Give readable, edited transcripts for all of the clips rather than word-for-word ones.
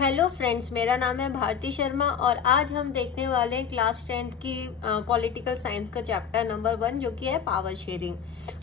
Hello friends, मेरा नाम है भारती शर्मा और आज हम देखने वाले हैं क्लास 10th की पॉलिटिकल साइंस का चैप्टर नंबर 1 जो कि है पावर शेयरिंग।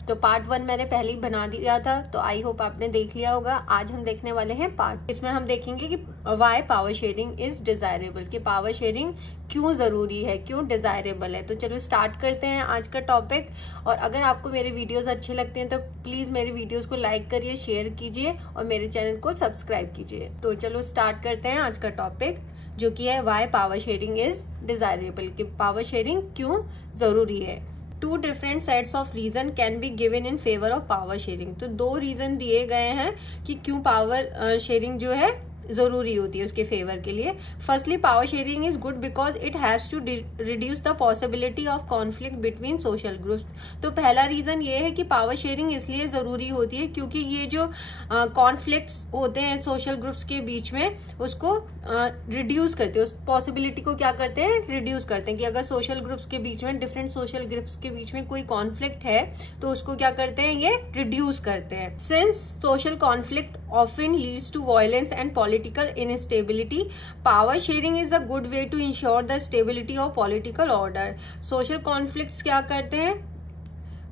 तो पार्ट 1 मैंने पहले ही बना दिया था, तो आई होप आपने देख लिया होगा। आज हम देखने वाले हैं पार्ट, इसमें हम देखेंगे कि why power sharing is desirable, कि पावर शेयरिंग क्यों जरूरी है, क्यों डिजायरेबल है। तो चलो स्टार्ट करते हैं आज का टॉपिक। और अगर आपको मेरे वीडियोस अच्छे लगते हैं तो प्लीज मेरे वीडियोस को लाइक करिए, शेयर कीजिए और मेरे चैनल को सब्सक्राइब कीजिए। तो चलो स्टार्ट करते हैं आज का टॉपिक, जो कि है why power sharing is desirable, कि पावर शेयरिंग क्यों जरूरी है। 2 different sets of reason can be given in favour of power sharing. तो 2 रीजन दिए गए हैं कि क्यों पावर शेयरिंग जो है जरूरी होती है उसके फेवर के लिए। Firstly, power sharing is good because it has to reduce the possibility of conflict between social groups. तो पहला रीजन ये है कि पावर शेयरिंग इसलिए जरूरी होती है क्योंकि ये जो कॉन्फ्लिक्ट्स होते हैं सोशल ग्रुप्स के बीच में, उसको रिड्यूस करते हैं, उस पॉसिबिलिटी को क्या करते हैं, रिड्यूस करते हैं। कि अगर सोशल ग्रुप्स के बीच में, डिफरेंट सोशल ग्रुप्स के बीच में कोई कॉन्फ्लिक्ट है तो उसको क्या करते हैं, ये रिड्यूस करते हैं। Since social conflict often leads to violence and political instability, power sharing is a good way to ensure the stability of political order. Social conflicts क्या करते हैं,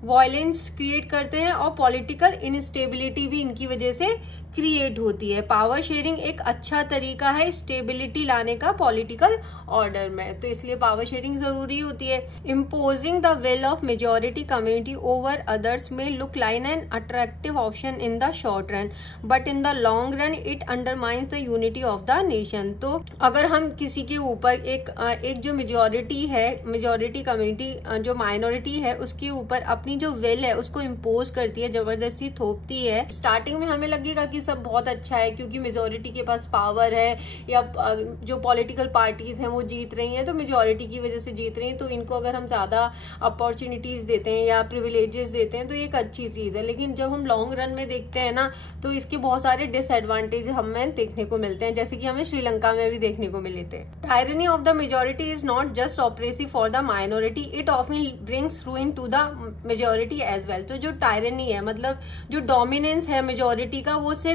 वायलेंस क्रिएट करते हैं और पॉलिटिकल इनस्टेबिलिटी भी इनकी वजह से क्रिएट होती है। पावर शेयरिंग एक अच्छा तरीका है स्टेबिलिटी लाने का पॉलिटिकल ऑर्डर में, तो इसलिए पावर शेयरिंग जरूरी होती है। Imposing the will of majority community over others में look like an attractive option in the short run, but in the long run it undermines the unity of the nation. तो अगर हम किसी के ऊपर एक जो मेजोरिटी है, मेजोरिटी कम्युनिटी जो माइनॉरिटी है, उसके ऊपर अपनी जो विल है उसको इम्पोज करती है, जबरदस्ती थोपती है। स्टार्टिंग में हमें लगेगा कि सब बहुत अच्छा है क्योंकि मेजोरिटी के पास पावर है, या जो पॉलिटिकल पार्टीज हैं वो जीत रही हैं, तो मेजोरिटी की वजह से जीत रही हैं, तो इनको अगर हम ज्यादा अपॉर्चुनिटीज देते हैं या प्रिविलेजेस देते हैं तो ये एक अच्छी चीज है। लेकिन जब हम लॉन्ग रन में देखते हैं ना, तो इसके बहुत सारे डिसएडवांटेज हमें देखने को मिलते हैं, जैसे कि हमें श्रीलंका में भी देखने को मिले थे। Tyranny of the majority is not just oppressive for the minority, it often brings ruin to the majority as well. तो जो टायरनी है, मतलब जो डोमिनेंस है मेजोरिटी का, वो सिर्फ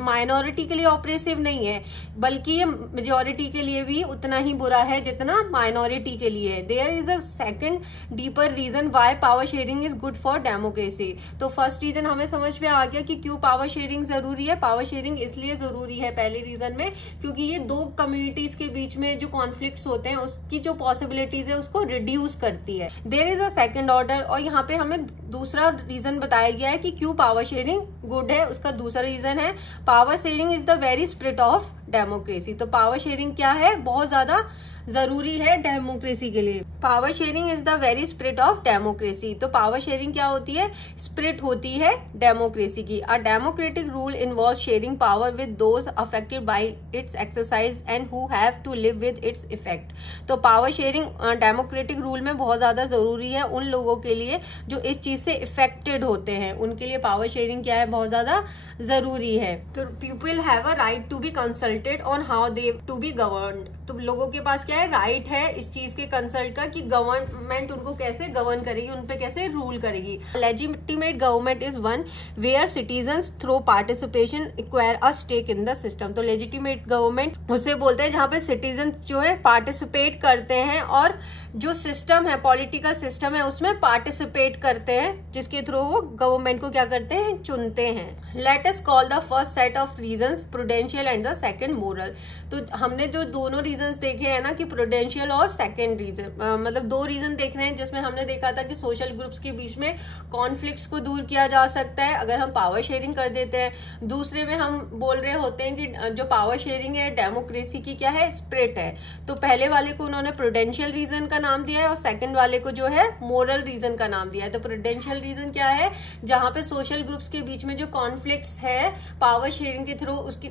माइनॉरिटी के लिए ऑपरेसिव नहीं है, बल्कि ये मेजोरिटी के लिए भी उतना ही बुरा है जितना माइनॉरिटी के लिए है। There is a second deeper reason why power sharing is good for democracy. तो फर्स्ट रीजन हमें समझ में आ गया कि क्यों पावर शेयरिंग जरूरी है। पावर शेयरिंग इसलिए जरूरी है पहले रीजन में क्योंकि ये 2 कम्युनिटीज के बीच में जो कॉन्फ्लिक्ट्स होते हैं उसकी जो पॉसिबिलिटीज है उसको रिड्यूस करती है। There is a second order, और यहाँ पे हमें दूसरा रीजन बताया गया है कि क्यों पावर शेयरिंग गुड है। उसका दूसरा रीजन है power sharing is the very spirit of democracy. तो पावर शेयरिंग क्या है, बहुत ज्यादा जरूरी है डेमोक्रेसी के लिए। Power sharing is the very spirit of democracy. तो पावर शेयरिंग क्या होती है, स्पिरिट होती है डेमोक्रेसी की। A democratic rule involve sharing power with those affected by its exercise and who have to live with its effect. तो power sharing democratic rule में बहुत ज्यादा जरूरी है उन लोगों के लिए जो इस चीज से इफेक्टेड होते हैं, उनके लिए पावर शेयरिंग क्या है, बहुत ज्यादा जरूरी है। तो people have a right to be consulted on how they to be governed. तो लोगों के पास क्या है, राइट है इस चीज के कंसल्ट का कि गवर्नमेंट उनको कैसे गवर्न करेगी, उन पे कैसे रूल करेगी। Legitimate government is one where citizens through participation acquire a stake in the system. तो लेजिटिमेट गवर्नमेंट उसे बोलते हैं जहां पे सिटीजन जो है पार्टिसिपेट करते हैं और जो सिस्टम है, पॉलिटिकल सिस्टम है, उसमें पार्टिसिपेट करते हैं, जिसके थ्रू वो गवर्नमेंट को क्या करते हैं, चुनते हैं। Late us call the first set of reasons prudential and the second moral. तो हमने जो दोनों रीजंस देखे हैं ना, कि प्रूडेंशियल और सेकंड रीजन, मतलब 2 रीजन देख रहे हैं जिसमें हमने देखा था कि सोशल ग्रुप्स के बीच में कॉन्फ्लिक्ट्स को दूर किया जा सकता है अगर हम पावर शेयरिंग कर देते हैं। दूसरे में हम बोल रहे होते हैं कि जो पावर शेयरिंग है डेमोक्रेसी की क्या है, स्पिरिट है। तो पहले वाले को उन्होंने प्रूडेंशियल रीजन का नाम दिया है और सेकंड वाले को जो है मोरल रीजन का नाम दिया है। तो प्रूडेंशियल रीजन क्या है, जहां पे सोशल ग्रुप्स के बीच में जो कॉन्फ्लिक्ट्स है पावर शेयरिंग के थ्रू, उसकी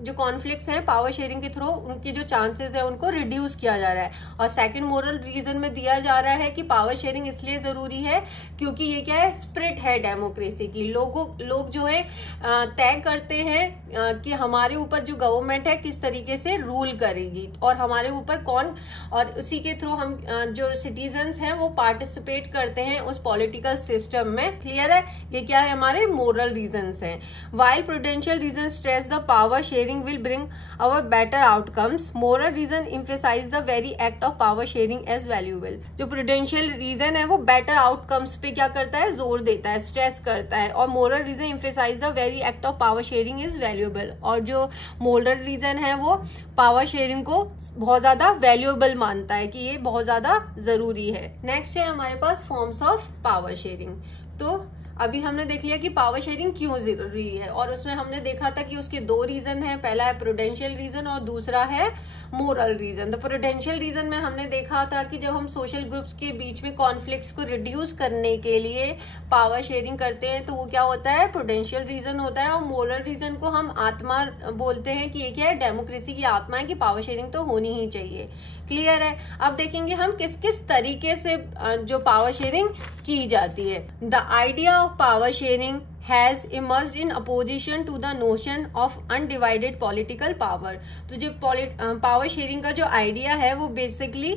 जो कॉन्फ्लिक्ट्स है पावर शेयरिंग के थ्रू उनके जो चांसेस है उनको रिड्यूस किया जा रहा है। और सेकंड मोरल रीजन में दिया जा रहा है कि पावर शेयरिंग इसलिए जरूरी है क्योंकि ये क्या है, स्पिरिट है डेमोक्रेसी की। लोग जो है तय करते हैं कि हमारे ऊपर जो गवर्नमेंट है किस तरीके से रूल करेगी और हमारे ऊपर कौन, और उसी के थ्रू हम जो सिटीजन्स हैं वो पार्टिसिपेट करते हैं उस पॉलिटिकल सिस्टम में। क्लियर है? ये क्या है? हमारे मोरल रीजंस हैं। While prudential reason stress the power sharing will bring our better outcomes, moral reason emphasise the very act of power sharing as valuable. जो प्रूडेंशियल रीजन है वो बेटर आउटकम्स पे क्या करता है? जोर देता है, स्ट्रेस करता है। और moral reason emphasise the very act of power sharing is valuable, और जो मोरल रीजन है वो पावर शेयरिंग को बहुत ज्यादा वैल्यूएबल मानता है कि ये बहुत ज्यादा जरूरी है। नेक्स्ट है हमारे पास फॉर्म्स ऑफ पावर शेयरिंग। तो अभी हमने देख लिया कि पावर शेयरिंग क्यों जरूरी है, और उसमें हमने देखा था कि उसके दो रीजन है, पहला है प्रूडेंशियल रीजन और दूसरा है मोरल रीजन। तो प्रूडेंशियल रीजन में हमने देखा था कि जब हम सोशल ग्रुप्स के बीच में कॉन्फ्लिक्ट्स को रिड्यूस करने के लिए पावर शेयरिंग करते हैं तो वो क्या होता है? प्रूडेंशियल रीजन होता है। और मोरल रीजन को हम आत्मा बोलते हैं कि ये क्या है? डेमोक्रेसी की आत्मा है कि पावर शेयरिंग तो होनी ही चाहिए। क्लियर है? अब देखेंगे हम किस किस तरीके से जो पावर शेयरिंग की जाती है। The idea of power sharing has emerged in opposition to the notion of undivided political power। तो जो पावर शेयरिंग का जो आइडिया है वो बेसिकली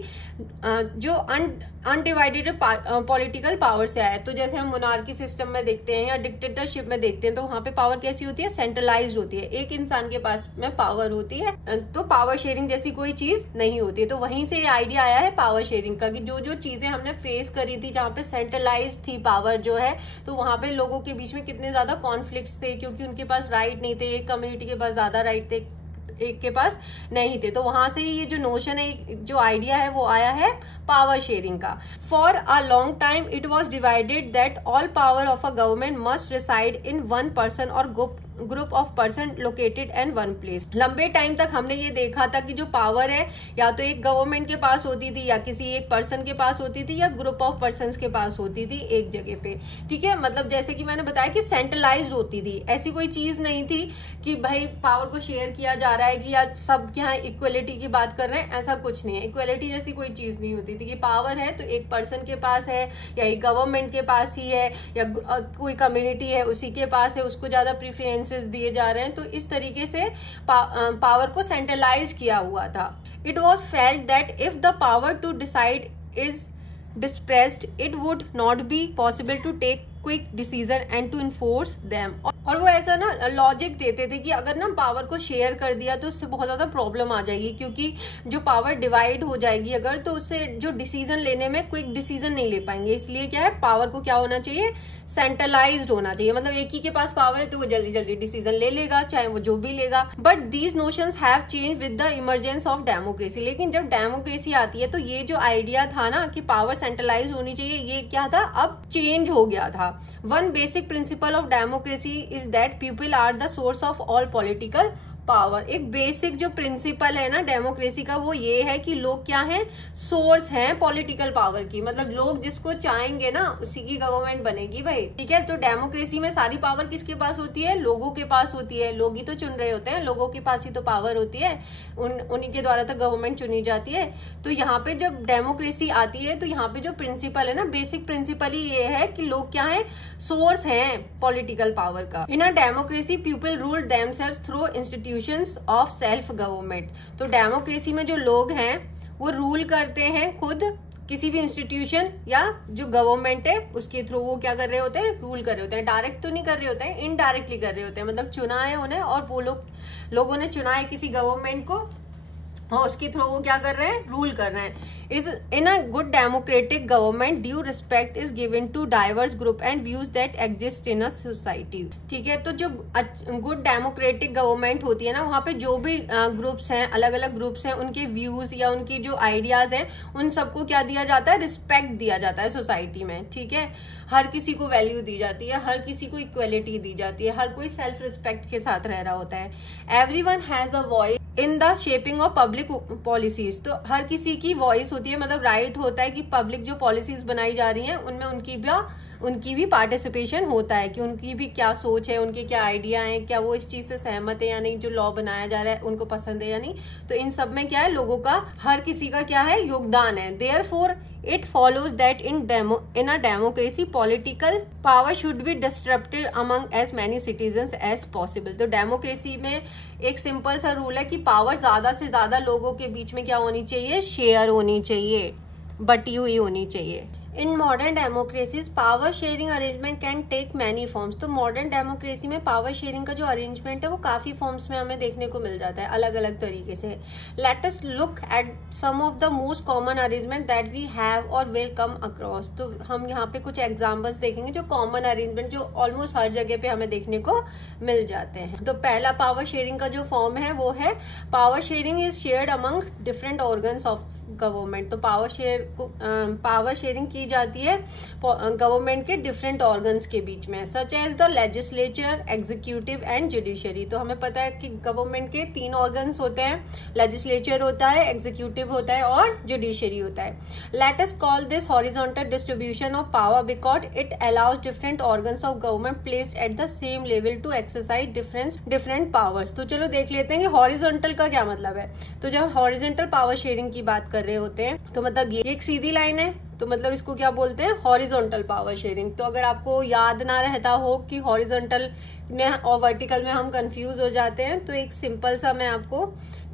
जो अनडिवाइडेड पॉलिटिकल पावर से आया है। तो जैसे हम मोनार्की सिस्टम में देखते हैं या डिक्टेटरशिप में देखते हैं तो वहां पे पावर कैसी होती है? सेंट्रलाइज्ड होती है, एक इंसान के पास में पावर होती है, तो पावर शेयरिंग जैसी कोई चीज नहीं होती है। तो वहीं से ये आइडिया आया है पावर शेयरिंग का कि जो जो चीजें हमने फेस करी थी जहाँ पे सेंट्रलाइज थी पावर जो है, तो वहां पे लोगों के बीच में कितने ज्यादा कॉन्फ्लिक्ट्स थे क्योंकि उनके पास राइट नहीं थे, एक कम्युनिटी के पास ज्यादा राइट थे, एक के पास नहीं थे। तो वहां से ये जो नोशन है, जो आइडिया है वो आया है पावर शेयरिंग का। For a long time it was divided that all power of a government must reside in one person or group of person located in one place. लंबे टाइम तक हमने ये देखा था कि जो पावर है या तो एक गवर्नमेंट के पास होती थी या किसी एक पर्सन के पास होती थी या ग्रुप ऑफ पर्सन्स के पास होती थी एक जगह पे। ठीक है, मतलब जैसे कि मैंने बताया कि सेंट्रलाइज्ड होती थी, ऐसी कोई चीज नहीं थी कि भाई पावर को शेयर किया जा रहा है कि या सब यहाँ इक्वलिटी की बात कर रहे हैं, ऐसा कुछ नहीं है। इक्वलिटी जैसी कोई चीज नहीं होती थी कि पावर है तो एक पर्सन के पास है या एक गवर्नमेंट के पास ही है या कोई कम्युनिटी है उसी के पास है, उसको ज्यादा प्रीफरेंसेस दिए जा रहे हैं। तो इस तरीके से पावर को सेंट्रलाइज किया हुआ था। It was felt that if the power to decide is dispersed it would not be possible to take quick decision and to enforce them. और वो ऐसा ना लॉजिक देते थे कि अगर ना पावर को शेयर कर दिया तो उससे बहुत ज्यादा प्रॉब्लम आ जाएगी, क्योंकि जो पावर डिवाइड हो जाएगी अगर, तो उससे जो डिसीजन लेने में क्विक डिसीजन नहीं ले पाएंगे। इसलिए क्या है, पावर को क्या होना चाहिए? सेंट्रलाइज्ड होना चाहिए। मतलब एक ही के पास पावर है तो वो जल्दी जल्दी डिसीजन ले लेगा, चाहे वो जो भी लेगा। But these notions have change with the emergence of democracy. लेकिन जब डेमोक्रेसी आती है तो ये जो आइडिया था ना कि पावर सेंट्रलाइज होनी चाहिए, ये क्या था? अब चेंज हो गया था। One basic principle of democracy is that people are the source of all political power. एक बेसिक जो प्रिंसिपल है ना डेमोक्रेसी का वो ये है कि लोग क्या हैं? सोर्स हैं पॉलिटिकल पावर की। मतलब लोग जिसको चाहेंगे ना उसी की गवर्नमेंट बनेगी भाई। ठीक है, तो डेमोक्रेसी में सारी पावर किसके पास होती है? लोगों के पास होती है। लोग ही तो चुन रहे होते हैं, लोगों के पास ही तो पावर होती है, उन्हीं के द्वारा तो गवर्नमेंट चुनी जाती है। तो यहाँ पे जब डेमोक्रेसी आती है तो यहाँ पे जो प्रिंसिपल है ना, बेसिक प्रिंसिपल ही ये है कि लोग क्या है? सोर्स हैं पॉलिटिकल पावर का। In a democracy people rule themselves through institutions of self government. तो डेमोक्रेसी में जो लोग हैं वो रूल करते हैं खुद किसी भी इंस्टीट्यूशन या जो गवर्नमेंट है उसके थ्रू। वो क्या कर रहे होते हैं? रूल कर रहे होते हैं। डायरेक्ट तो नहीं कर रहे होते हैं, इनडायरेक्टली कर रहे होते हैं। मतलब चुना है उन्हें और वो लोगों ने चुना है किसी गवर्नमेंट को और उसके थ्रू वो क्या कर रहे हैं? रूल कर रहे हैं। Is in a good democratic government due respect is given to diverse group and views that exist in a society. ठीक है, तो जो गुड डेमोक्रेटिक गवर्नमेंट होती है ना, वहां पे जो भी ग्रुप्स हैं, अलग अलग ग्रुप्स हैं, उनके व्यूज या उनकी जो आइडियाज हैं उन सबको क्या दिया जाता है? रिस्पेक्ट दिया जाता है सोसाइटी में। ठीक है, हर किसी को वैल्यू दी जाती है, हर किसी को इक्वलिटी दी जाती है, हर कोई सेल्फ रिस्पेक्ट के साथ रह रहा होता है। Everyone has a voice in the shaping of public policies. तो हर किसी की वॉइस होती है, मतलब राइट होता है कि पब्लिक जो पॉलिसीज बनाई जा रही हैं उनमें उनकी भी उनकी भी पार्टिसिपेशन होता है कि उनकी भी क्या सोच है, उनके क्या आइडिया है, क्या वो इस चीज से सहमत है या नहीं, जो लॉ बनाया जा रहा है उनको पसंद है या नहीं। तो इन सब में क्या है, लोगों का, हर किसी का क्या है, योगदान है। Therefore it follows that in a democracy political power should be distributed among as many citizens as possible। तो डेमोक्रेसी में एक सिंपल सा रूल है कि पावर ज्यादा से ज्यादा लोगों के बीच में क्या होनी चाहिए, शेयर होनी चाहिए, बटी हुई होनी चाहिए। In modern democracies power sharing arrangement can take many forms. तो मॉडर्न डेमोक्रेसी में पावर शेयरिंग का जो अरेंजमेंट है वो काफी फॉर्म्स में हमें देखने को मिल जाता है, अलग अलग तरीके से। Let us look at some of the most common arrangement that we have or will come across. तो हम यहाँ पे कुछ एग्जाम्पल्स देखेंगे जो कॉमन अरेंजमेंट जो ऑलमोस्ट हर जगह पे हमें देखने को मिल जाते हैं। तो पहला पावर शेयरिंग का जो फॉर्म है वो है power sharing is shared among different organs of government. तो पावर शेयरिंग की जाती है गवर्नमेंट के डिफरेंट ऑर्गन्स के बीच में, such as the legislature, executive and judiciary. तो हमें पता है कि गवर्नमेंट के 3 ऑर्गन्स होते हैं, लेजिस्लेचर होता है, एग्जीक्यूटिव होता है और जुडिशरी होता है। Let us call this horizontal distribution of power because it allows different organs of government placed at the same level to exercise different powers. तो चलो देख लेते हैं कि हॉरिजॉन्टल का क्या मतलब है। तो जब हॉरिजॉन्टल पावर शेयरिंग की बात कर रहे होते हैं तो मतलब ये एक सीधी लाइन है, तो मतलब इसको क्या बोलते हैं, हॉरिजॉन्टल पावर शेयरिंग। तो अगर आपको याद ना रहता हो कि हॉरिजॉन्टल में और वर्टिकल में हम कंफ्यूज हो जाते हैं, तो एक सिंपल सा मैं आपको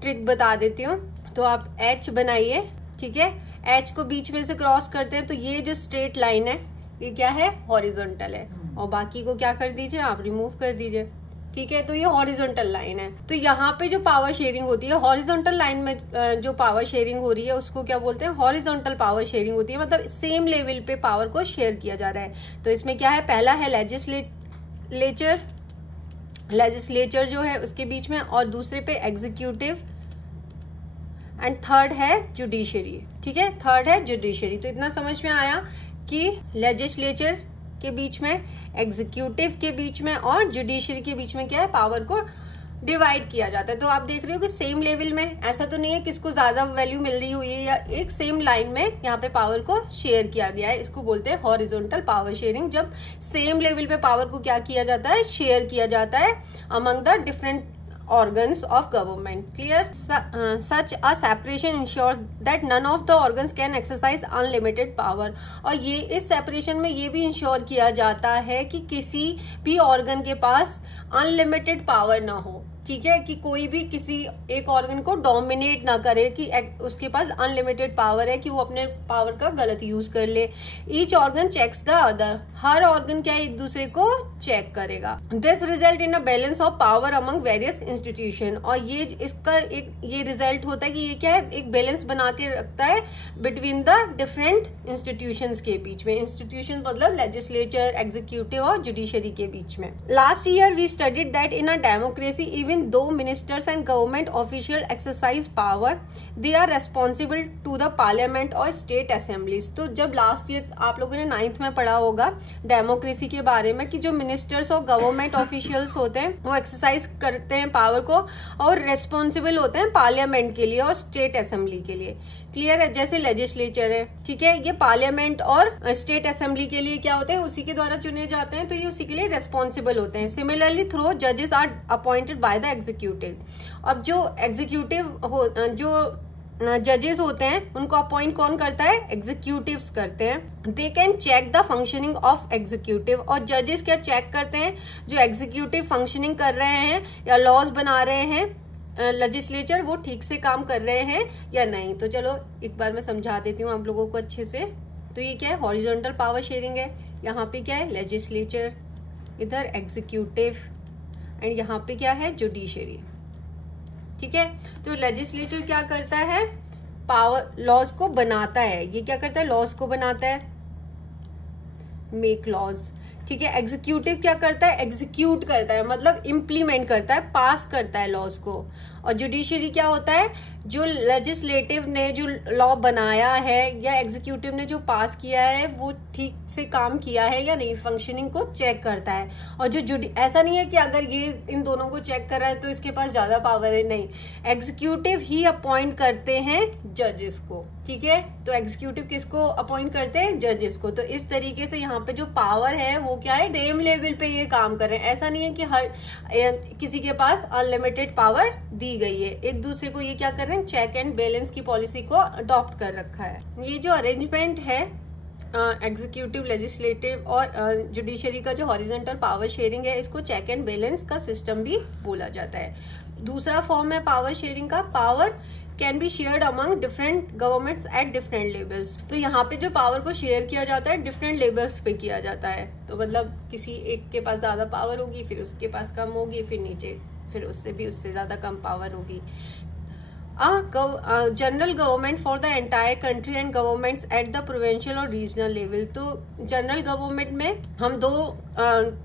ट्रिक बता देती हूँ। तो आप एच बनाइए, ठीक है, एच को बीच में से क्रॉस करते हैं तो ये जो स्ट्रेट लाइन है ये क्या है, हॉरिजॉन्टल है, और बाकी को क्या कर दीजिए, आप रिमूव कर दीजिए, ठीक है। तो ये हॉरिजॉन्टल लाइन है। तो यहाँ पे जो पावर शेयरिंग होती है, हॉरिजॉन्टल लाइन में जो पावर शेयरिंग हो रही है उसको क्या बोलते हैं, हॉरिजॉन्टल पावर शेयरिंग होती है, मतलब सेम लेवल पे पावर को शेयर किया जा रहा है। तो इसमें क्या है, पहला है लेजिस्लेचर जो है उसके बीच में, और दूसरे पे एग्जीक्यूटिव, एंड थर्ड है जुडिशरी, ठीक है, थर्ड है जुडिशरी। तो इतना समझ में आया कि लेजिस्लेचर के बीच में, एग्जीक्यूटिव के बीच में और जुडिशरी के बीच में क्या है, पावर को डिवाइड किया जाता है। तो आप देख रहे हो कि सेम लेवल में, ऐसा तो नहीं है किसको ज्यादा वैल्यू मिल रही हुई है, या एक सेम लाइन में यहाँ पे पावर को शेयर किया गया है। इसको बोलते हैं हॉरिजॉन्टल पावर शेयरिंग, जब सेम लेवल पे पावर को क्या किया जाता है, शेयर किया जाता है among the different organs of government. Clear? Such a separation ensures that none of the organs can exercise unlimited power. और ये इस सेपरेशन में ये भी इंश्योर किया जाता है कि किसी भी ऑर्गन के पास अनलिमिटेड पावर ना हो, ठीक है, कि कोई भी किसी एक ऑर्गन को डोमिनेट ना करे, कि उसके पास अनलिमिटेड पावर है कि वो अपने पावर का गलत यूज कर ले। Each organ checks the other, हर ऑर्गन क्या है, एक दूसरे को चेक करेगा। This result in a balance of power among various institution. और ये इसका एक ये रिजल्ट होता है कि ये क्या है, एक बैलेंस बना के रखता है बिटवीन द डिफरेंट इंस्टीट्यूशंस के बीच में। इंस्टीट्यूशन मतलब लेजिस्लेचर, एग्जीक्यूटिव और जुडिशरी के बीच में। Last year we studied that in a democracy even though ministers and government officials exercise power, they are responsible to the parliament और state assemblies। तो जब लास्ट ईयर आप लोगों ने 9th में पढ़ा होगा डेमोक्रेसी के बारे में कि जो मिनिस्टर्स और गवर्नमेंट ऑफिशियल्स होते हैं वो एक्सरसाइज करते हैं पावर को और रेस्पॉन्सिबल होते हैं पार्लियामेंट के लिए और स्टेट असेंबली के लिए। क्लियर है? जैसे लेजिस्लेचर है, ठीक है, ये पार्लियामेंट और स्टेट असेंबली के लिए क्या होते हैं, उसी के द्वारा चुने जाते हैं, तो ये उसी के लिए रेस्पॉन्सिबल होते हैं। सिमिलरली थ्रो जजेस are appointed by the executive. अब जो एग्जीक्यूटिव जो जजेस होते हैं उनको अपॉइंट कौन करता है, एग्जीक्यूटिव्स करते हैं। They can check the functioning of executive. और जजेस क्या चेक करते हैं, जो एग्जीक्यूटिव फंक्शनिंग कर रहे हैं या लॉज बना रहे हैं लेजिस्लेचर, वो ठीक से काम कर रहे हैं या नहीं। तो चलो एक बार मैं समझा देती हूँ आप लोगों को अच्छे से। तो ये क्या है, हॉरिजॉन्टल पावर शेयरिंग है। यहाँ पे क्या है, लेजिस्लेचर, इधर एग्जीक्यूटिव, एंड यहाँ पे क्या है, जुडिशरी, ठीक है। तो लेजिस्लेचर क्या करता है, पावर लॉज को बनाता है। ये क्या करता है, लॉज को बनाता है, मेक लॉज, ठीक है। एग्जीक्यूटिव क्या करता है, एग्जीक्यूट करता है, मतलब इम्प्लीमेंट करता है, पास करता है लॉज को। और जुडिशरी क्या होता है, जो लेजिस्लेटिव ने जो लॉ बनाया है या एग्जीक्यूटिव ने जो पास किया है वो ठीक से काम किया है या नहीं, फंक्शनिंग को चेक करता है। और जो ऐसा नहीं है कि अगर ये इन दोनों को चेक कर रहा है तो इसके पास ज्यादा पावर है, नहीं, एग्जीक्यूटिव ही अपॉइंट करते हैं जजेस को, ठीक है। तो एग्जीक्यूटिव किसको अपॉइंट करते हैं? जजेस को। तो इस तरीके से यहाँ पे जो पावर है वो क्या है, सेम लेवल पे ये काम कर रहे हैं। ऐसा नहीं है कि हर किसी के पास अनलिमिटेड पावर दी गई है, एक दूसरे को ये क्या कर रहे हैं, चेक एंड बैलेंस की पॉलिसी को अडॉप्ट कर रखा है। ये जो अरेंजमेंट है एग्जीक्यूटिव, लेजिस्लेटिव और जुडिशरी का जो हॉरिजॉन्टल पावर शेयरिंग है, इसको चेक एंड बैलेंस का सिस्टम भी बोला जाता है। दूसरा फॉर्म है पावर शेयरिंग का, power can be shared among different governments at different levels. तो यहाँ पे जो पावर को शेयर किया जाता है डिफरेंट लेवल्स पे किया जाता है। तो मतलब किसी एक के पास ज्यादा पावर होगी, फिर उसके पास कम होगी, फिर नीचे फिर उससे ज्यादा कम पावर होगी। General government for the entire country and governments eight the provincial or regional level. तो जनरल गवर्नमेंट में हम दो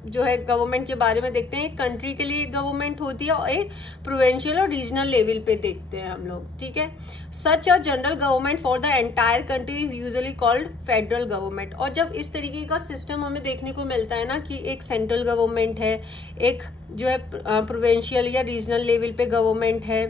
जो है गवर्नमेंट के बारे में देखते हैं, एक कंट्री के लिए गवर्नमेंट होती है और एक प्रोविंशियल और रीजनल लेवल पे देखते हैं हम लोग, ठीक है। Such a general government for the entire country is usually called federal government. और जब इस तरीके का सिस्टम हमें देखने को मिलता है ना कि एक सेंट्रल गवर्नमेंट है, एक जो है प्रोविंशियल या रीजनल लेवल पे गवर्नमेंट है,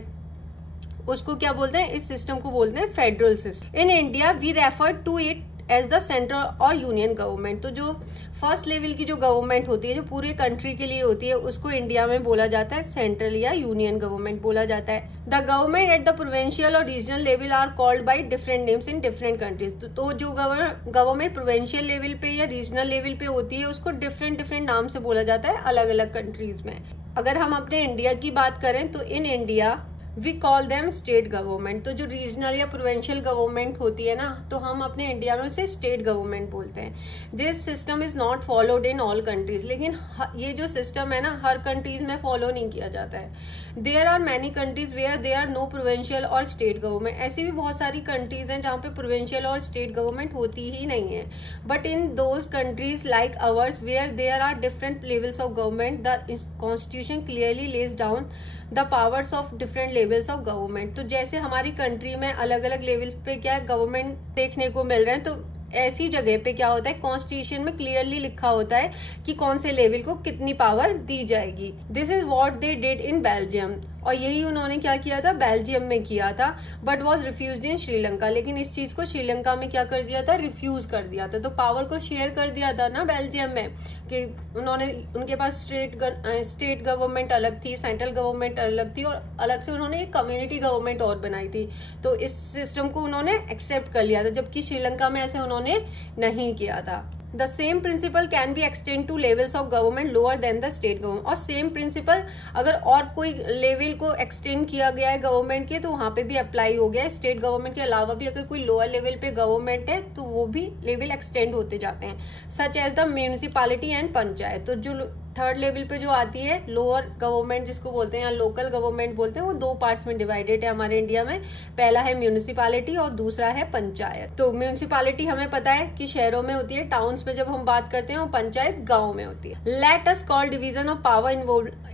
उसको क्या बोलते हैं, इस सिस्टम को बोलते हैं federal system. In India we refer to it as the central or union government. तो जो फर्स्ट लेवल की जो गवर्नमेंट होती है, जो पूरे कंट्री के लिए होती है, उसको इंडिया में बोला जाता है सेंट्रल या यूनियन गवर्नमेंट बोला जाता है। The government at the provincial or regional level are called by different names in different countries. तो जो गवर्नमेंट प्रोविंशियल लेवल पे या रीजनल लेवल पे होती है, उसको डिफरेंट नाम से बोला जाता है अलग अलग कंट्रीज में। अगर हम अपने इंडिया की बात करें तो in India we call them state government. तो जो रीजनल या प्रोविंशियल गवर्नमेंट होती है ना, तो हम अपने इंडिया में उसे स्टेट गवर्नमेंट बोलते हैं। This system is not followed in all countries. लेकिन ये जो सिस्टम है ना, हर कंट्रीज में फॉलो नहीं किया जाता है। There are many countries where there are no provincial or state government. ऐसी भी बहुत सारी कंट्रीज हैं जहाँ पे प्रोविंशियल और स्टेट गवर्नमेंट होती ही नहीं है। But in those countries like ours where there are different levels of government, the constitution clearly lays down the powers of different levels of government. तो जैसे हमारी कंट्री में अलग अलग लेवल पे क्या है गवर्नमेंट देखने को मिल रहे हैं, तो ऐसी जगह पे क्या होता है, कॉन्स्टिट्यूशन में क्लियरली लिखा होता है कि कौन से लेवल को कितनी पावर दी जाएगी। This is what they did in Belgium. और यही उन्होंने क्या किया था, बेल्जियम में किया था। But was refuge in Sri Lanka. लेकिन इस चीज को श्रीलंका में क्या कर दिया था, रिफ्यूज कर दिया था। तो पावर को शेयर कर दिया था ना बेल्जियम में, कि उन्होंने, उनके पास स्टेट गवर्नमेंट अलग थी, सेंट्रल गवर्नमेंट अलग थी, और अलग से उन्होंने एक कम्युनिटी गवर्नमेंट और बनाई थी। तो इस सिस्टम को उन्होंने एक्सेप्ट कर लिया था, जबकि श्रीलंका में ऐसे उन्होंने नहीं किया था। The same principle can be extend to levels of government lower than the state government। और सेम प्रिंसिपल अगर और कोई लेवल को एक्सटेंड किया गया है गवर्नमेंट के, तो वहां पे भी अप्लाई हो गया है। स्टेट गवर्नमेंट के अलावा भी अगर कोई लोअर लेवल पे गवर्नमेंट है तो वो भी लेवल एक्सटेंड होते जाते हैं, such as the municipality and panchayat. तो जो थर्ड लेवल पे जो आती है लोअर गवर्नमेंट जिसको बोलते हैं या लोकल गवर्नमेंट बोलते हैं, वो दो पार्ट्स में डिवाइडेड है हमारे इंडिया में। पहला है म्यूनिसिपैलिटी और दूसरा है पंचायत। तो म्यूनिसिपैलिटी हमें पता है कि शहरों में होती है, टाउन्स में जब हम बात करते हैं वो पंचायत गाँव में होती है। Let us call division of power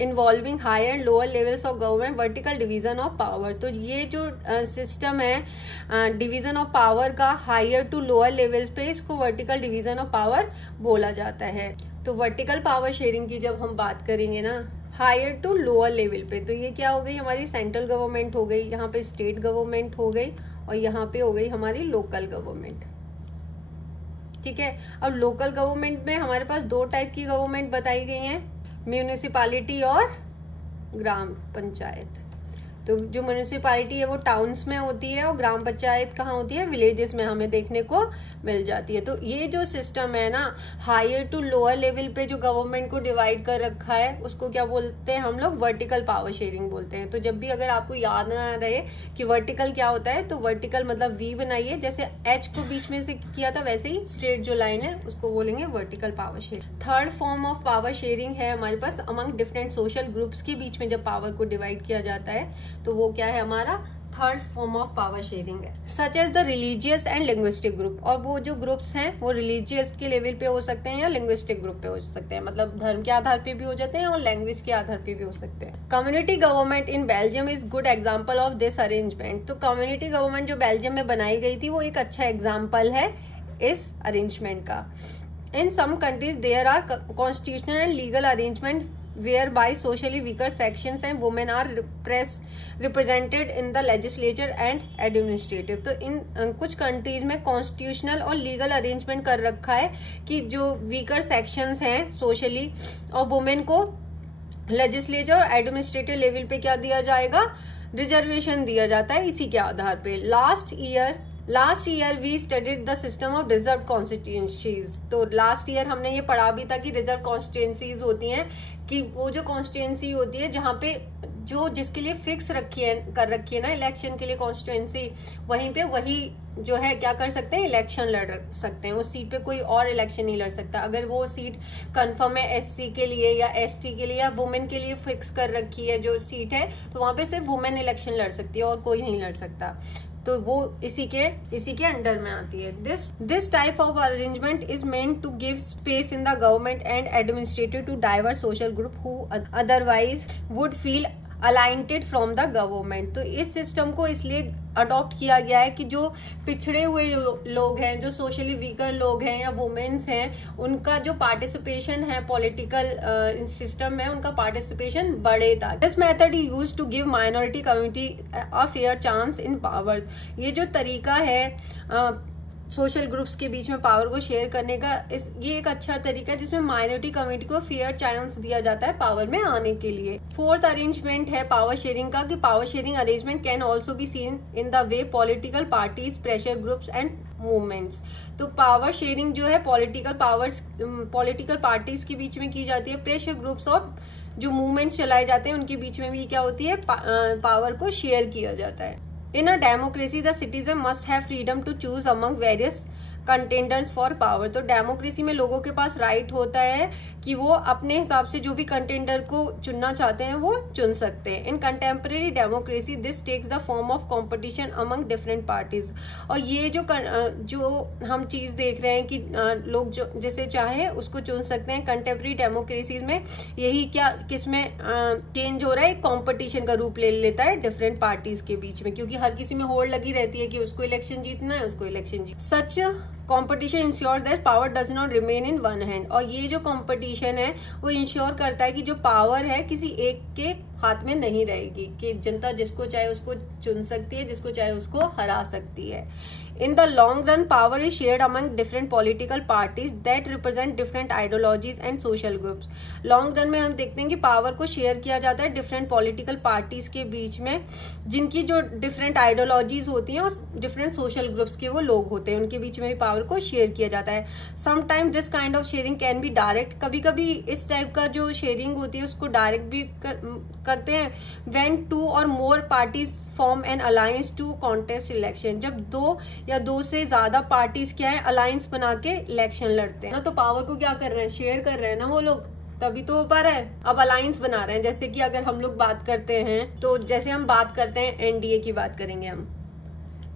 involving higher and lower levels of government vertical division of power. तो ये जो सिस्टम है डिवीजन ऑफ पावर का हायर टू लोअर लेवल्स पे, इसको वर्टिकल डिवीजन ऑफ पावर बोला जाता है। तो वर्टिकल पावर शेयरिंग की जब हम बात करेंगे ना, हायर टू लोअर लेवल पे, तो ये क्या हो गई, हमारी सेंट्रल गवर्नमेंट हो गई, यहाँ पे स्टेट गवर्नमेंट हो गई, और यहाँ पे हो गई हमारी लोकल गवर्नमेंट, ठीक है। अब लोकल गवर्नमेंट में हमारे पास दो टाइप की गवर्नमेंट बताई गई है, म्यूनिसिपैलिटी और ग्राम पंचायत। तो जो म्यूनिसिपैलिटी है वो टाउन्स में होती है, और ग्राम पंचायत कहाँ होती है, विलेजेस में हमें देखने को मिल जाती है। तो ये जो सिस्टम है ना, हायर टू लोअर लेवल पे जो गवर्नमेंट को डिवाइड कर रखा है, उसको क्या बोलते हैं हम लोग, वर्टिकल पावर शेयरिंग बोलते हैं। तो जब भी अगर आपको याद ना रहे कि वर्टिकल क्या होता है, तो वर्टिकल मतलब वी बनाइए, जैसे एच को बीच में से किया था वैसे ही स्ट्रेट जो लाइन है उसको बोलेंगे vertical power sharing. Third form of power sharing है हमारे पास अमंग डिफरेंट सोशल ग्रुप्स के बीच में जब पावर को डिवाइड किया जाता है, तो वो क्या है हमारा third form of power sharing है, such as the religious and linguistic group. और वो जो ग्रुप्स हैं वो रिलीजियस के लेवल पे हो सकते हैं या लिंग्विस्टिक ग्रुप पे हो सकते हैं, मतलब धर्म के आधार पे भी हो जाते हैं और लैंग्वेज के आधार पे भी हो सकते हैं। Community government in Belgium is good example of this arrangement. तो कम्युनिटी गवर्नमेंट जो बेल्जियम में बनाई गई थी वो एक अच्छा एग्जाम्पल है इस अरेंजमेंट का। In some countries, there are constitutional and legal arrangements whereby socially weaker sections and women are represented in the legislature and administrative। तो इन कुछ कंट्रीज में कॉन्स्टिट्यूशनल और लीगल अरेंजमेंट कर रखा है कि जो वीकर सेक्शंस हैं सोशली और वुमेन को लेजिस्लेचर और एडमिनिस्ट्रेटिव लेवल पे क्या दिया जाएगा, रिजर्वेशन दिया जाता है इसी के आधार पे। Last year we studied the system of reserve constituencies. तो लास्ट ईयर हमने ये पढ़ा भी था कि रिजर्व कॉन्स्टिट्यूंसीज होती हैं कि वो जो कॉन्स्टिट्यूंसी होती है जहाँ पे जो जिसके लिए फिक्स कर रखी है ना इलेक्शन के लिए कॉन्स्टिट्यूंसी, वहीं पे वही जो है क्या कर सकते हैं, इलेक्शन लड़ सकते हैं। उस सीट पे कोई और इलेक्शन नहीं लड़ सकता। अगर वो सीट कंफर्म है एससी के लिए या एसटी के लिए या वुमेन के लिए फिक्स कर रखी है जो सीट है, तो वहां पे सिर्फ वुमेन इलेक्शन लड़ सकती है और कोई नहीं लड़ सकता। तो वो इसी के अंडर में आती है। This type of arrangement is meant to give space in the government and administrative to diverse social group who otherwise would feel alienated from the government. तो इस सिस्टम को इसलिए अडॉप्ट किया गया है कि जो पिछड़े हुए लोग हैं, जो सोशली वीकर लोग हैं या वुमेन्स हैं, उनका जो पार्टिसिपेशन है पॉलिटिकल सिस्टम में, उनका पार्टिसिपेशन बढ़े था। This method is used to give minority community a fair chance in power. ये जो तरीका है सोशल ग्रुप्स के बीच में पावर को शेयर करने का, ये एक अच्छा तरीका है जिसमें माइनॉरिटी कम्युनिटी को फेयर चांस दिया जाता है पावर में आने के लिए। फोर्थ अरेंजमेंट है पावर शेयरिंग का कि power sharing arrangement can also be seen in the way political parties, pressure groups and movements. तो पावर शेयरिंग जो है पॉलिटिकल पार्टीज के बीच में की जाती है, प्रेशर ग्रुप्स और जो मूवमेंट्स चलाए जाते हैं उनके बीच में भी क्या होती है, पावर को शेयर किया जाता है। In a democracy, the citizen must have freedom to choose among various contenders for power. तो डेमोक्रेसी में लोगों के पास राइट होता है कि वो अपने हिसाब से जो भी कंटेंडर को चुनना चाहते हैं वो चुन सकते हैं। In contemporary democracy this takes the form of competition among different parties. और ये जो हम चीज देख रहे हैं कि लोग जो जिसे चाहे उसको चुन सकते हैं, कंटेम्प्रेरी डेमोक्रेसी में यही किसमें चेंज हो रहा है, कॉम्पिटिशन का रूप ले लेता है डिफरेंट पार्टीज के बीच में, क्योंकि हर किसी में होड़ लगी रहती है कि उसको इलेक्शन जीतना है, उसको election such competition ensure that power does not remain in one hand. और ये जो कॉम्पिटिशन है वो इंश्योर करता है कि जो पावर है किसी एक के हाथ में नहीं रहेगी, कि जनता जिसको चाहे उसको चुन सकती है, जिसको चाहे उसको हरा सकती है। इन the long run power is shared among different political parties that represent different ideologies and social groups. Long run में हम देखते हैं कि पावर को शेयर किया जाता है डिफरेंट पॉलिटिकल पार्टीज के बीच में, जिनकी जो डिफरेंट आइडियोलॉजीज होती हैं और डिफरेंट सोशल ग्रुप्स के वो लोग होते हैं, उनके बीच में भी पावर को शेयर किया जाता है। Sometimes this kind of sharing can be direct. कभी कभी इस टाइप का जो शेयरिंग होती है उसको डायरेक्ट भी करते हैं। When two or more parties form an alliance to contest election. जब दो या दो से ज्यादा पार्टीज क्या है अलायंस बना के इलेक्शन लड़ते हैं ना, तो पावर को क्या कर रहे हैं, शेयर कर रहे हैं ना वो लोग, तभी तो हो पा रहा है। अब अलायंस बना रहे हैं, जैसे कि अगर हम लोग बात करते हैं तो जैसे हम बात करते हैं एनडीए की बात करेंगे हम।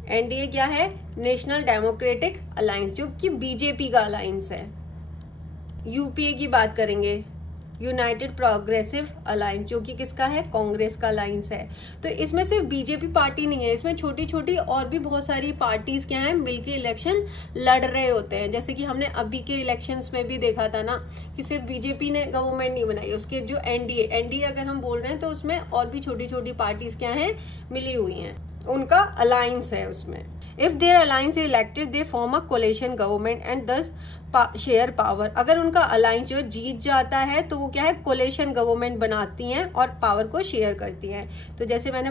एनडीए क्या है, नेशनल डेमोक्रेटिक अलायंस, जो कि बीजेपी का अलायंस है। यूपीए की बात करेंगे, यूनाइटेड प्रोग्रेसिव अलायंस, जो कि किसका है, कांग्रेस का अलायंस है। तो इसमें सिर्फ बीजेपी पार्टी नहीं है, इसमें छोटी छोटी और भी बहुत सारी पार्टीज क्या है मिलके इलेक्शन लड़ रहे होते हैं। जैसे कि हमने अभी के इलेक्शंस में भी देखा था ना कि सिर्फ बीजेपी ने गवर्नमेंट नहीं बनाई, उसके जो एनडीए अगर हम बोल रहे हैं तो उसमें और भी छोटी छोटी पार्टीज क्या है मिली हुई हैं, उनका अलायंस है उसमें। If their alliance is elected they form a coalition government and thus share power. अगर उनका अलायंस जो जीत जाता है तो वो क्या है, कोलिशन गवर्नमेंट बनाती हैं और पावर को शेयर करती हैं। तो जैसे मैंने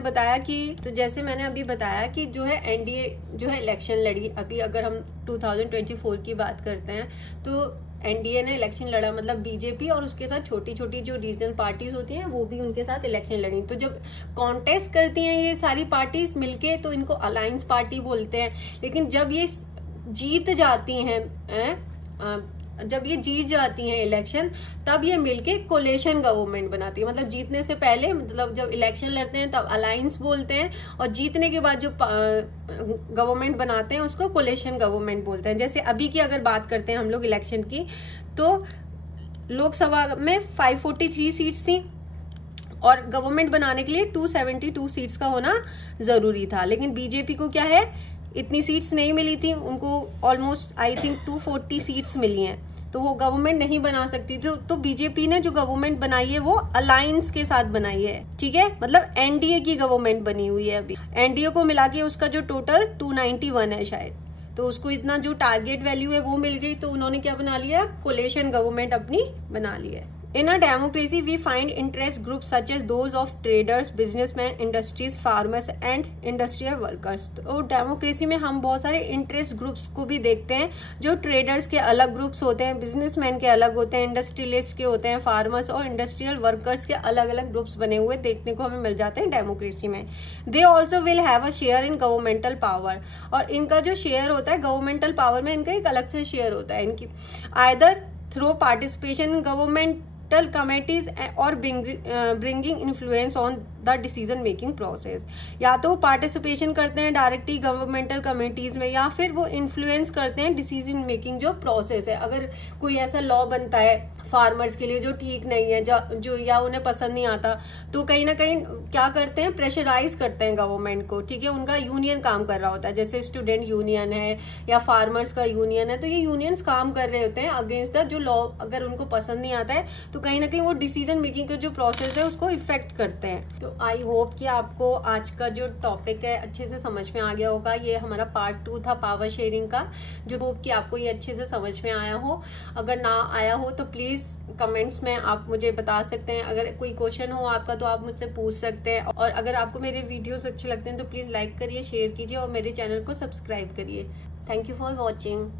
अभी बताया कि जो है एनडीए जो है इलेक्शन लड़ी। अभी अगर हम 2024 की बात करते हैं तो एनडीए ने इलेक्शन लड़ा, मतलब बीजेपी और उसके साथ छोटी छोटी जो रीजनल पार्टीज होती हैं वो भी उनके साथ इलेक्शन लड़ी। तो जब कॉन्टेस्ट करती हैं ये सारी पार्टीज मिलके तो इनको अलायंस पार्टी बोलते हैं। लेकिन जब ये जीत जाती हैं जब ये जीत जाती हैं इलेक्शन, तब ये मिलके कोलेशन गवर्नमेंट बनाती है। मतलब जीतने से पहले, मतलब जब इलेक्शन लड़ते हैं तब अलायंस बोलते हैं, और जीतने के बाद जो गवर्नमेंट बनाते हैं उसको कोलेशन गवर्नमेंट बोलते हैं। जैसे अभी की अगर बात करते हैं हम लोग इलेक्शन की, तो लोकसभा में 543 सीट्स थी और गवर्नमेंट बनाने के लिए 272 सीट्स का होना जरूरी था। लेकिन बीजेपी को क्या है, इतनी सीट्स नहीं मिली थी, उनको ऑलमोस्ट आई थिंक 240 सीट्स मिली हैं, तो वो गवर्नमेंट नहीं बना सकती थी। तो बीजेपी ने जो गवर्नमेंट बनाई है वो अलायंस के साथ बनाई है, ठीक है, मतलब एनडीए की गवर्नमेंट बनी हुई है। अभी एनडीए को मिला के उसका जो टोटल 291 है शायद, तो उसको इतना जो टारगेट वैल्यू है वो मिल गई, तो उन्होंने क्या बना लिया, कोलेशन गवर्नमेंट अपनी बना ली है। In a democracy, we find interest groups such as those of traders, businessmen, industries, farmers and industrial workers। तो डेमोक्रेसी में हम बहुत सारे इंटरेस्ट ग्रुप्स को भी देखते हैं, जो ट्रेडर्स के अलग ग्रुप्स होते हैं, बिजनेसमैन के अलग होते हैं, इंडस्ट्रियलिस्ट के होते हैं, फार्मर्स और इंडस्ट्रियल वर्कर्स के अलग अलग ग्रुप्स बने हुए देखने को हमें मिल जाते हैं डेमोक्रेसी में। They also will have a share in governmental power, और इनका जो शेयर होता है गवर्नमेंटल पावर में, इनका एक अलग से शेयर होता है इनकी, either through participation in government committees or bringing influence on the decision making process. या तो पार्टिसिपेशन करते हैं डायरेक्टली गवर्नमेंटल कमेटीज में, या फिर वो इन्फ्लुएंस करते हैं डिसीजन मेकिंग जो प्रोसेस है। अगर कोई ऐसा लॉ बनता है फार्मर्स के लिए जो ठीक नहीं है, जो या उन्हें पसंद नहीं आता, तो कहीं ना कहीं क्या करते हैं, प्रेशराइज करते हैं गवर्नमेंट को, ठीक है, उनका यूनियन काम कर रहा होता है, जैसे स्टूडेंट यूनियन है या फार्मर्स का यूनियन है, तो ये यूनियंस काम कर रहे होते हैं अगेंस्ट द जो लॉ, अगर उनको पसंद नहीं आता है तो कहीं ना कहीं वो डिसीजन मेकिंग का जो प्रोसेस है उसको इफेक्ट करते हैं। तो आई होप कि आपको आज का जो टॉपिक है अच्छे से समझ में आ गया होगा। ये हमारा पार्ट 2 था पावर शेयरिंग का, जो होप कि आपको ये अच्छे से समझ में आया हो। अगर ना आया हो तो प्लीज कमेंट्स में आप मुझे बता सकते हैं। अगर कोई क्वेश्चन हो आपका तो आप मुझसे पूछ सकते हैं, और अगर आपको मेरे वीडियोस अच्छे लगते हैं तो प्लीज लाइक करिए, शेयर कीजिए और मेरे चैनल को सब्सक्राइब करिए। Thank you for watching.